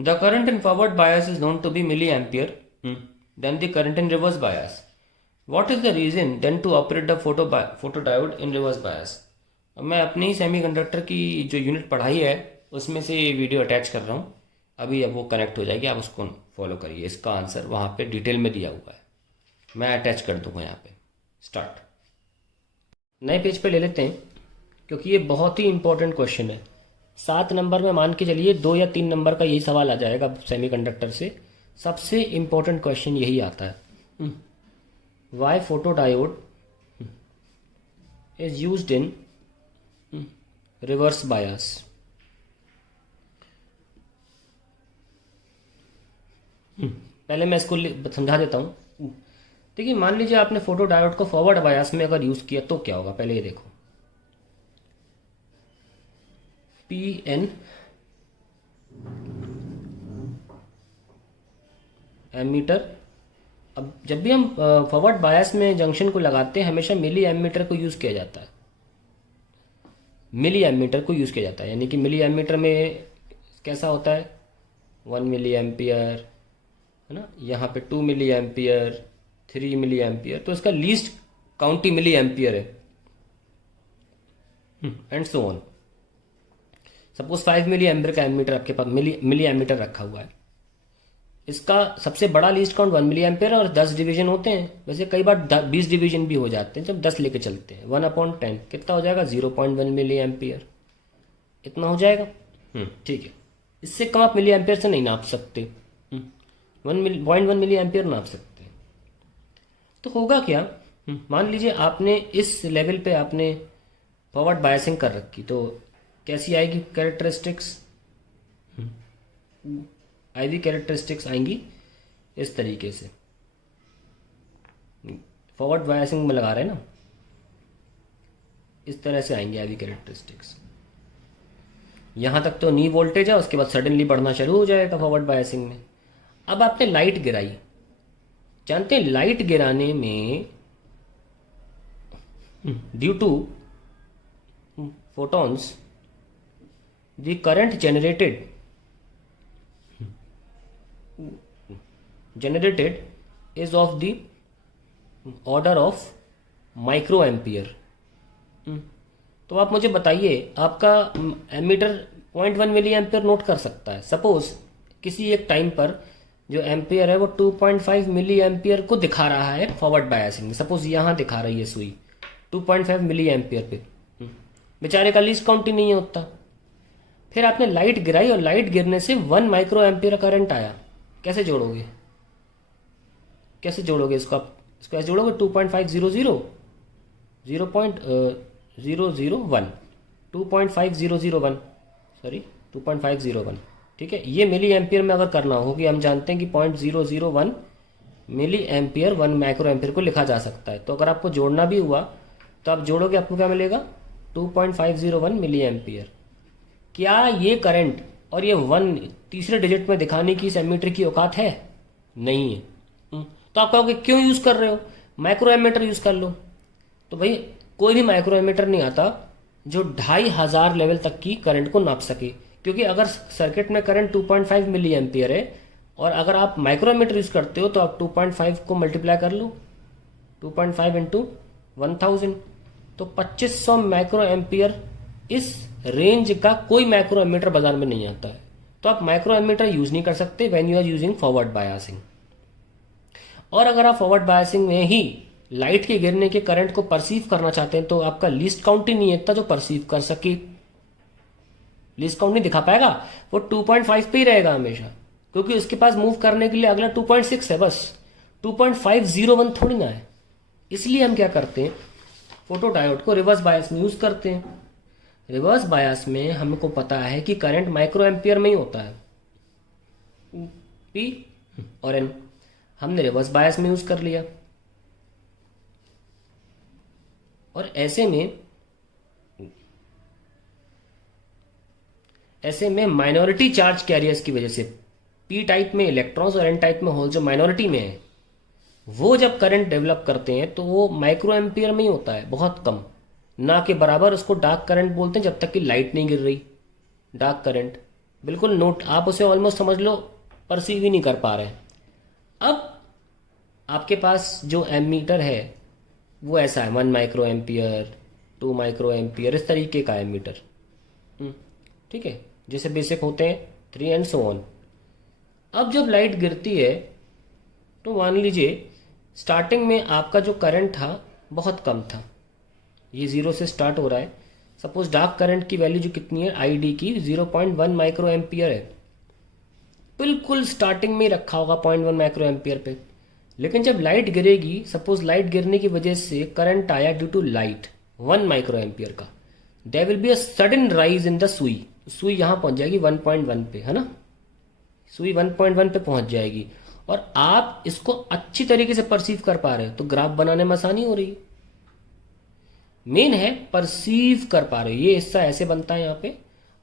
The current in forward bias is known to be milliampere. Then the current in reverse bias. What is the reason then to operate the photodiode in reverse bias? अब मैं अपनी ही semiconductor की जो unit पढ़ाई है उसमें से ये वीडियो अटैच कर रहा हूँ अभी। अब वो कनेक्ट हो जाएगी, आप उसको फॉलो करिए। इसका आंसर वहाँ पे डिटेल में दिया हुआ है, मैं अटैच कर दूंगा यहाँ पे। स्टार्ट। नए पेज पे ले लेते हैं क्योंकि ये बहुत ही इंपॉर्टेंट क्वेश्चन है। 7 नंबर में मान के चलिए 2 या 3 नंबर का यही सवाल आ जाएगा सेमीकंडक्टर से। सबसे इंपॉर्टेंट क्वेश्चन यही आता है, why photodiode is used in reverse bias. पहले मैं इसको समझा देता हूँ। देखिए, मान लीजिए आपने फोटो डायोड को फॉरवर्ड बायस में अगर यूज़ किया तो क्या होगा, पहले ये देखो। P N ammeter. अब जब भी हम फॉरवर्ड बायस में जंक्शन को लगाते हैं हमेशा मिली एमीटर को यूज़ किया जाता है। मिली एमीटर को यूज़ किया जाता है, यानी कि मिली एमीटर में कैसा होता है, 1 मिली एम्पियर है ना, यहाँ पे 2 मिली एम्पियर, 3 मिली एम्पियर, तो इसका लीस्ट काउंट ही मिली एम्पियर है, and so on. Suppose 5 milli ampere का एमीटर आपके पास मिली एमीटर रखा हुआ है। इसका सबसे बड़ा लीस्ट काउंट 1 मिली एम्पियर और 10 डिवीजन होते हैं। वैसे कई बार 20 डिवीजन भी हो जाते हैं जब 10 लेके चलते हैं। 1/10 कितना हो जाएगा, 0.1 मिली एम्पियर, इतना हो जाएगा। ठीक है, इससे कम आप मिली एम्पियर से नहीं नाप सकते, 0.1 मिली एम्पियर नाप सकते। तो होगा क्या, मान लीजिए आपने इस लेवल पे आपने फॉरवर्ड बायसिंग कर रखी, तो कैसी आएगी कैरेक्टरिस्टिक्स, आईवी कैरेक्टरिस्टिक्स आएंगी इस तरीके से। फॉरवर्ड बायसिंग में लगा रहे हैं ना, इस तरह से आएंगे आईवी कैरेक्टरिस्टिक्स। यहां तक तो नी वोल्टेज है, उसके बाद सडनली बढ़ना शुरू हो जाएगा फॉरवर्ड बायसिंग में। अब आपने लाइट गिराई, जानते हैं लाइट गिराने में due to photons the current generated is of the order of microampere। तो आप मुझे बताइए, आपका एमीटर 0.1 मिली एम्पियर नोट कर सकता है। सपोज किसी एक टाइम पर जो एम्पियर है वो 2.5 मिली एम्पियर को दिखा रहा है फॉरवर्ड बायसिंग में। सपोज यहां दिखा रही है सुई 2.5 मिली एम्पियर पे, बेचारे का लीस्ट काउंट ही नहीं होता। फिर आपने लाइट गिराई और लाइट गिरने से 1 माइक्रो एम्पियर करंट आया। कैसे जोड़ोगे, कैसे जोड़ोगे इसको, आप इसको ऐसे जोड़ोगे 2.500 0.001 2.5001 सॉरी 2.501। ठीक है, ये मिली एम्पियर में अगर करना हो कि हम जानते हैं कि 0.001 मिली एम्पियर 1 माइक्रो एम्पियर को लिखा जा सकता है। तो अगर आपको जोड़ना भी हुआ तो आप जोड़ोगे, आपको क्या मिलेगा, 2.501 मिली एम्पियर। क्या ये करंट और ये 1 तीसरे डिजिट में दिखाने की इस एमीटर की औकात है? नहीं है। तो आप कहोगे क्यों यूज कर रहे हो, माइक्रो एमीटर यूज कर लो। तो भाई कोई भी माइक्रो एमीटर नहीं आता जो 2500 लेवल तक की करंट को नाप सके, क्योंकि अगर सर्किट में करंट 2.5 मिली एम्पियर है और अगर आप माइक्रो एमीटर यूज करते हो तो आप 2.5 को मल्टीप्लाई कर लो, 2.5 इंटू 1000, तो 2500 माइक्रो एम्पियर। इस रेंज का कोई माइक्रो एमीटर बाजार में नहीं आता है, तो आप माइक्रो एमीटर यूज नहीं कर सकते when you are using forward biasing. और अगर आप फॉरवर्ड बायसिंग में ही लाइट के गिरने के करंट को परसीव करना चाहते हैं तो आपका लीस्ट काउंट ही नहीं है इतना जो परसीव कर सके। लीस्ट काउंट नहीं दिखा पाएगा, वो 2.5 पे ही रहेगा हमेशा, क्योंकि उसके पास मूव करने के लिए अगला 2.6 है, बस 2.501 थोड़ी ना है। इसलिए हम क्या करते हैं, फोटो डायोड को रिवर्स बायस में यूज करते हैं। रिवर्स बायस में हमको पता है कि करंट माइक्रो एम्पियर में ही होता है, पी और एन। हमने रिवर्स बायस में यूज कर लिया, और ऐसे में माइनॉरिटी चार्ज कैरियर्स की वजह से पी टाइप में इलेक्ट्रॉन्स और एन टाइप में होल जो माइनॉरिटी में है, वो जब करंट डेवलप करते हैं तो वो माइक्रो एम्पियर में ही होता है, बहुत कम, ना के बराबर। उसको डार्क करंट बोलते हैं जब तक कि लाइट नहीं गिर रही, डार्क करंट। बिल्कुल नोट, आप उसे ऑलमोस्ट समझ लो परसीव ही नहीं कर पा रहे हैं। अब आपके पास जो एमीटर है वो ऐसा है, 1 माइक्रो एम्पियर, 2 माइक्रो एम्पियर, इस तरीके का एमीटर। ठीक है, जैसे बेसिक होते हैं 3 एंड सो ऑन। अब जब लाइट गिरती है तो मान लीजिए स्टार्टिंग में आपका जो करंट था बहुत कम था, ये 0 से स्टार्ट हो रहा है। सपोज डार्क करंट की वैल्यू जो कितनी है, आई डी की 0.1 माइक्रो एम्पियर है, बिल्कुल स्टार्टिंग में ही रखा होगा 0.1 माइक्रो एम्पियर पे। लेकिन जब लाइट गिरेगी, सपोज लाइट गिरने की वजह से करंट आया due to light 1 micro ampere का, there will be a sudden rise in the सुई। सुई यहां पहुंच जाएगी 1.1 पे, है ना, सुई 1.1 पे पहुंच जाएगी और आप इसको अच्छी तरीके से परसीव कर पा रहे हो, तो ग्राफ बनाने में आसानी हो रही है। मेन है परसीव कर पा रहे हो, ये हिस्सा ऐसे बनता है यहाँ पे।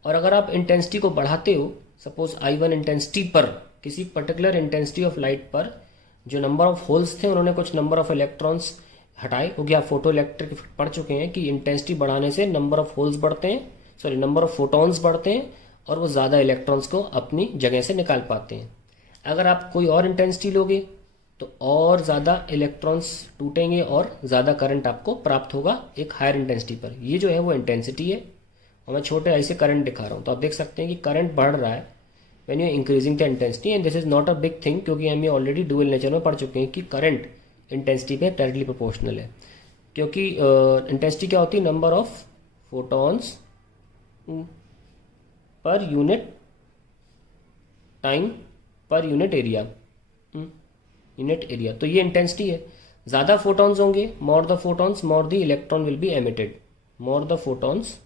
और अगर आप इंटेंसिटी को बढ़ाते हो, सपोज I1 इंटेंसिटी पर, किसी पर्टिकुलर इंटेंसिटी ऑफ लाइट पर जो नंबर ऑफ होल्स थे उन्होंने कुछ नंबर ऑफ इलेक्ट्रॉन्स हटाए, हो गया फोटो इलेक्ट्रिक पढ़ चुके हैं कि इंटेंसिटी बढ़ाने से नंबर ऑफ होल्स बढ़ते हैं, सॉरी नंबर ऑफ फोटॉन्स बढ़ते हैं और वो ज़्यादा इलेक्ट्रॉन्स को अपनी जगह से निकाल पाते हैं। अगर आप कोई और इंटेंसिटी लोगे तो और ज़्यादा इलेक्ट्रॉन्स टूटेंगे और ज़्यादा करंट आपको प्राप्त होगा एक हायर इंटेंसिटी पर। ये जो है वो इंटेंसिटी है और मैं छोटे आई से करंट दिखा रहा हूँ, तो आप देख सकते हैं कि करंट बढ़ रहा है when you increasing the intensity, and this is not a big thing, क्योंकि हम ये ऑलरेडी डुअल नेचर में पढ़ चुके हैं कि करंट इंटेंसिटी पे डायरेक्टली प्रोपोर्शनल है। क्योंकि इंटेंसिटी क्या होती है, number of photons per unit time per unit area, unit area. तो ये इंटेंसिटी है। ज़्यादा फोटॉन्स होंगे, more the photons more the electron will be emitted, more the photons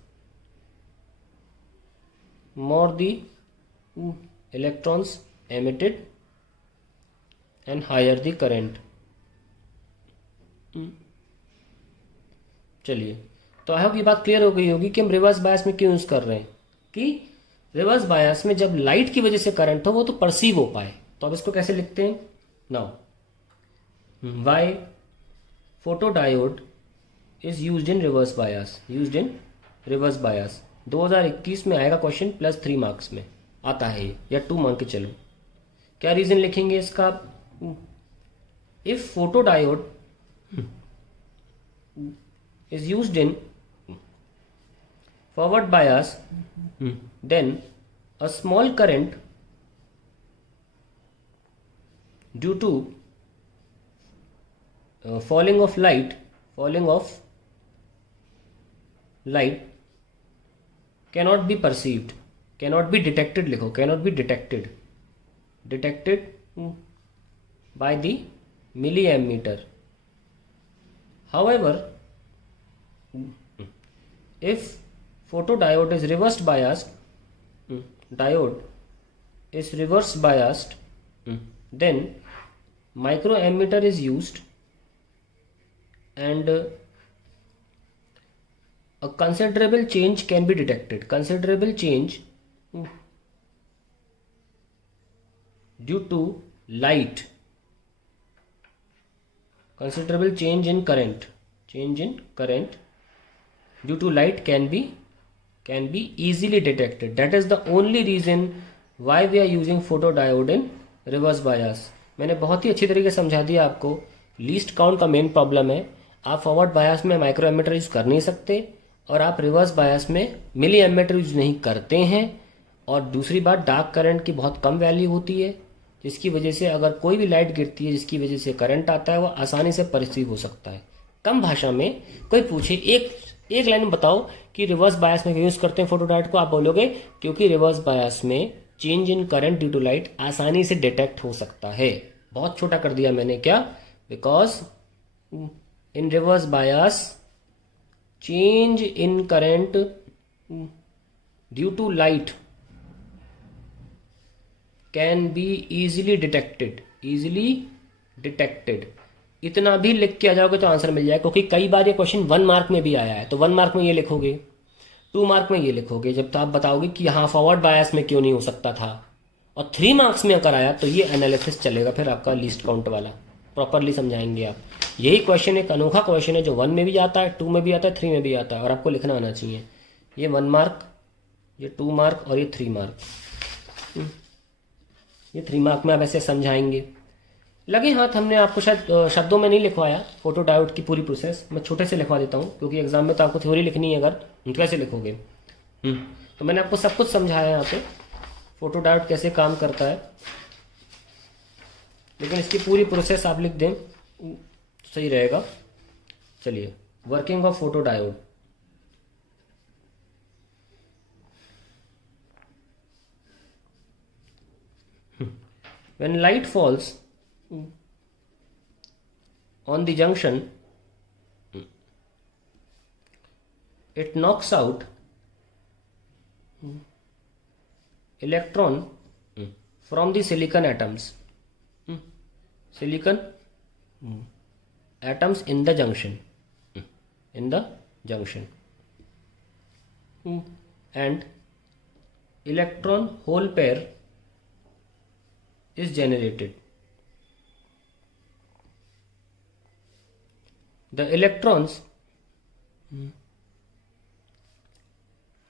more the electrons emitted and higher the current. चलिए, तो I hope ये बात clear हो गई होगी कि हम रिवर्स बायस में क्यों यूज कर रहे हैं, कि रिवर्स बायस में जब लाइट की वजह से करंट हो वो तो परसीव हो पाए। तो अब इसको कैसे लिखते हैं, now why photodiode is used in reverse bias, used in reverse bias. 2021 में आएगा क्वेश्चन, +3 मार्क्स में आता है ये, या 2 मान के चलो। क्या रीजन लिखेंगे इसका, if photodiode is used in forward bias, then a small current due to falling of light cannot be perceived, cannot be detected, लिखो cannot be detected by the milliammeter. However, if photodiode is reverse biased, then microammeter is used and a considerable change can be detected. Considerable change due to light, considerable change in current due to light can be easily detected. That is the only reason why we are using photodiode in reverse bias. मैंने बहुत ही अच्छी तरीके से समझा दिया आपको। Least count का main problem है, आप फॉरवर्ड बायस में माइक्रो एमीटर यूज कर नहीं सकते और आप रिवर्स बायस में मिली एमीटर यूज नहीं करते हैं। और दूसरी बात, डार्क करंट की बहुत कम वैल्यू होती है, जिसकी वजह से अगर कोई भी लाइट गिरती है जिसकी वजह से करंट आता है वो आसानी से परसीव हो सकता है। कम भाषा में कोई पूछे एक लाइन में बताओ कि रिवर्स बायस में यूज करते हैं फोटोडायोड को, आप बोलोगे क्योंकि रिवर्स बायस में change in current due to light आसानी से डिटेक्ट हो सकता है। बहुत छोटा कर दिया मैंने, क्या, because in reverse bias change in current due to light can be easily detected. इतना भी लिख के आ जाओगे तो आंसर मिल जाएगा, क्योंकि कई बार ये क्वेश्चन 1 मार्क में भी आया है। तो 1 मार्क में ये लिखोगे, 2 मार्क में ये लिखोगे, जब तो आप बताओगे कि हाँ फॉरवर्ड बायस में क्यों नहीं हो सकता था। और 3 मार्क्स में अगर आया तो ये एनालिसिस चलेगा फिर आपका लीस्ट काउंट वाला, प्रॉपरली समझाएंगे आप। यही क्वेश्चन एक अनोखा क्वेश्चन है जो 1 में भी आता है, 2 में भी आता है, 3 में भी आता है, और आपको लिखना आना चाहिए। ये 1 मार्क, ये 2 मार्क और ये 3 मार्क। ये 3 मार्क में आप ऐसे समझाएंगे। लगे हाथ हमने आपको शायद शब्दों में नहीं लिखवाया फोटो डायोड की पूरी प्रोसेस, मैं छोटे से लिखवा देता हूँ क्योंकि एग्जाम में तो आपको थ्योरी लिखनी है, अगर कैसे लिखोगे। तो मैंने आपको सब कुछ समझाया यहाँ पे फोटो डायोड कैसे काम करता है, लेकिन इसकी पूरी प्रोसेस आप लिख दें तो सही रहेगा। चलिए, working of photo diode. When light falls on the junction, it knocks out electron from the silicon atoms. Silicon atoms in the junction. And electron hole pair is generated. The electrons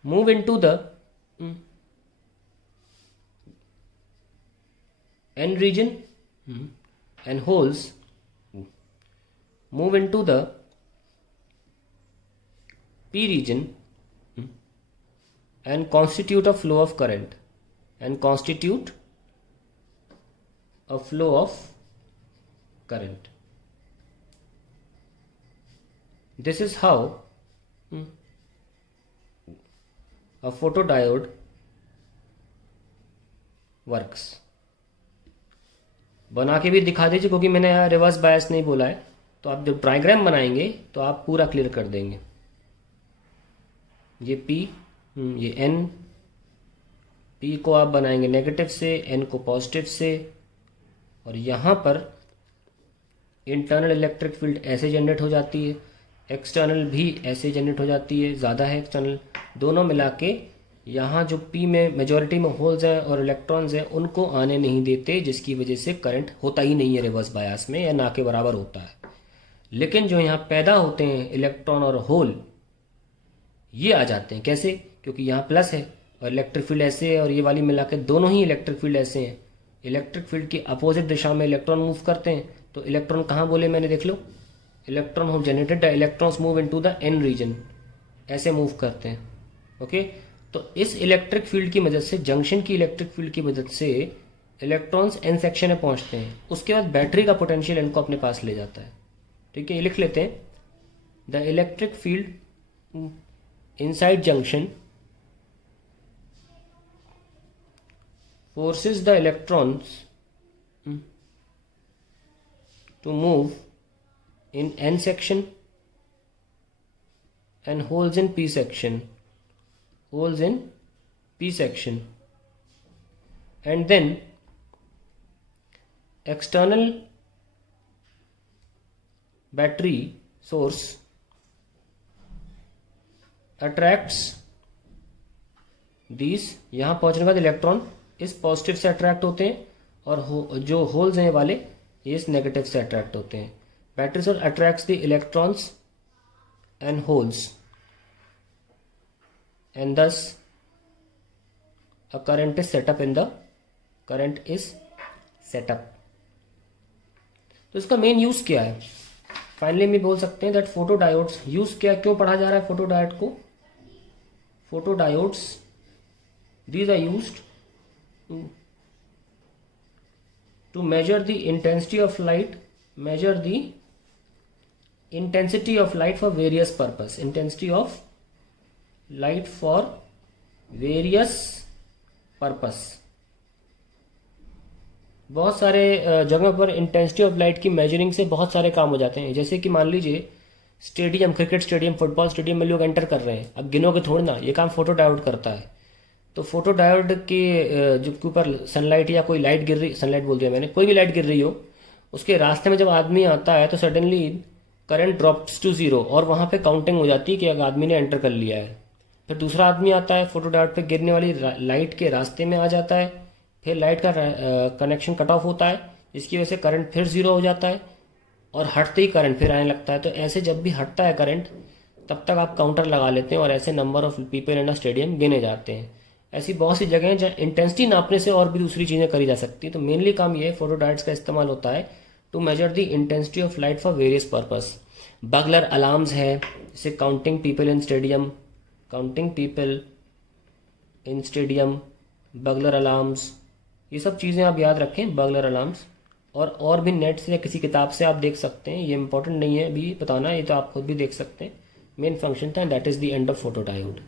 move into the N region and holes move into the P region and constitute a flow of current This is how a photodiode works. बना के भी दिखा दीजिए क्योंकि मैंने यहाँ reverse bias नहीं बोला है, तो आप जब डायग्राम बनाएंगे तो आप पूरा क्लियर कर देंगे। ये P, ये N, P को आप बनाएंगे नेगेटिव से, N को पॉजिटिव से, और यहाँ पर इंटरनल इलेक्ट्रिक फील्ड ऐसे जनरेट हो जाती है, एक्सटर्नल भी ऐसे जनरेट हो जाती है, ज़्यादा है एक्सटर्नल, दोनों मिला के यहाँ जो P में मेजॉरिटी में होल्स हैं और इलेक्ट्रॉन्स हैं उनको आने नहीं देते, जिसकी वजह से करंट होता ही नहीं है रिवर्स बायस में, या ना के बराबर होता है। लेकिन जो यहाँ पैदा होते हैं इलेक्ट्रॉन और होल, ये आ जाते हैं कैसे? क्योंकि यहाँ प्लस है और इलेक्ट्रिक फील्ड ऐसे है, और ये वाली मिला के दोनों ही इलेक्ट्रिक फील्ड ऐसे हैं। इलेक्ट्रिक फील्ड की अपोजिट दिशा में इलेक्ट्रॉन मूव करते हैं, तो इलेक्ट्रॉन कहाँ बोले मैंने, देख लो, इलेक्ट्रॉन हो generated, the electrons move into the N region, ऐसे मूव करते हैं। ओके, तो इस इलेक्ट्रिक फील्ड की मदद से, जंक्शन की इलेक्ट्रिक फील्ड की मदद से इलेक्ट्रॉन्स एन सेक्शन में पहुंचते हैं। उसके बाद बैटरी का पोटेंशियल एन को अपने पास ले जाता है। ठीक है, ये लिख लेते हैं, the electric field inside junction forces the electrons to move in N section and holes in P section, and then external battery source attracts these। यहाँ पहुंचने के बाद इलेक्ट्रॉन इस पॉजिटिव से अट्रैक्ट होते हैं, और जो होल्स हैं वाले ये इस नेगेटिव से अट्रैक्ट होते हैं। Battery source attracts the electrons and holes and दस अ करंट इज सेटअप। तो इसका मेन यूज क्या है? फाइनली हम बोल सकते हैं दैट फोटो डायोड्स यूज क्या, क्यों पढ़ा जा रहा है फोटो डायोड को? Photo diodes, these are used to measure the intensity of light for various purpose, बहुत सारे जगह पर इंटेंसिटी ऑफ लाइट की मेजरिंग से बहुत सारे काम हो जाते हैं। जैसे कि मान लीजिए stadium, cricket stadium, football stadium में लोग एंटर कर रहे हैं, अब गिनोगे थोड़ी ना, ये काम फोटो डायोड करता है। तो फोटो डायोड के जो के ऊपर सनलाइट या कोई लाइट गिर रही, सनलाइट बोल दिया मैंने, कोई भी लाइट गिर रही हो, उसके रास्ते में जब आदमी आता है तो suddenly current drops to zero, और वहाँ पे काउंटिंग हो जाती है कि अगर आदमी ने एंटर कर लिया है। फिर दूसरा आदमी आता है, फोटो डायोड पे गिरने वाली लाइट के रास्ते में आ जाता है, फिर लाइट का कनेक्शन कट ऑफ होता है, जिसकी वजह से करंट फिर जीरो हो जाता है, और हटते ही करंट फिर आने लगता है। तो ऐसे जब भी हटता है करंट, तब तक आप काउंटर लगा लेते हैं, और ऐसे number of people in a stadium गिने जाते हैं। ऐसी बहुत सी जगह हैं जहाँ इंटेंसिटी नापने से और भी दूसरी चीज़ें करी जा सकती है। तो मेनली काम ये है, फोटो डायोड्स का इस्तेमाल होता है to measure the intensity of light for various purpose. Burglar alarms है, जैसे counting people in stadium, burglar alarms, ये सब चीज़ें आप याद रखें, बगलर अलार्म्स। और भी नेट से या किसी किताब से आप देख सकते हैं, ये इंपॉर्टेंट नहीं है अभी बताना, ये तो आप खुद भी देख सकते हैं। मेन फंक्शन था, that is the end of photo diode.